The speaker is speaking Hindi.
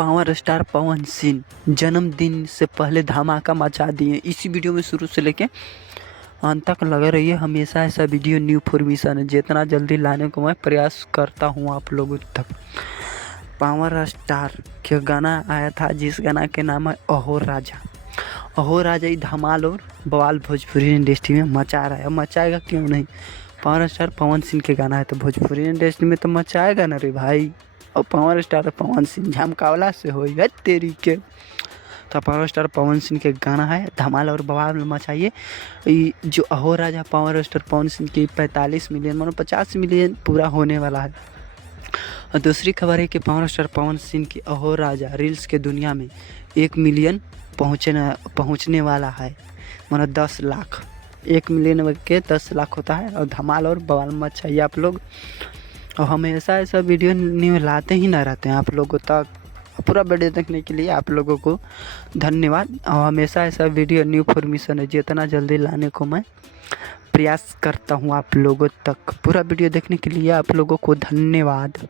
पावर स्टार पवन सिंह जन्मदिन से पहले धमाका मचा दिए। इसी वीडियो में शुरू से लेके अंत तक लगे रहिए। हमेशा ऐसा वीडियो न्यू इन्फॉर्मेशन है जितना जल्दी लाने को मैं प्रयास करता हूँ आप लोगों तक। पावर स्टार के गाना आया था जिस गाना के नाम है अहो राजा। अहो राजा ही धमाल और बवाल भोजपुरी इंडस्ट्री में मचा रहा है। मचाएगा क्यों नहीं, पावर स्टार पवन सिंह के गाना है तो भोजपुरी इंडस्ट्री में तो मचाएगा ना रे भाई। और पावर स्टार पवन सिंह झमकावला से हो है तेरी के। तो पावर स्टार पवन सिंह के गाना है धमाल और बवाल मचाइए। जो अहो राजा पावर स्टार पवन सिंह की 45 मिलियन मानो 50 मिलियन पूरा होने वाला है। और दूसरी खबर है कि पावर स्टार पवन सिंह की अहो राजा रील्स के दुनिया में 1 मिलियन पहुँचने वाला है। मानो 10 लाख, 1 मिलियन के 10 लाख होता है। और धमाल और बवाल मचाइए आप लोग। और हमेशा ऐसा वीडियो न्यू लाते ही ना रहते हैं आप लोगों तक। पूरा वीडियो देखने के लिए आप लोगों को धन्यवाद। और हमेशा ऐसा वीडियो न्यू इन्फॉर्मेशन है जितना जल्दी लाने को मैं प्रयास करता हूँ आप लोगों तक। पूरा वीडियो देखने के लिए आप लोगों को धन्यवाद।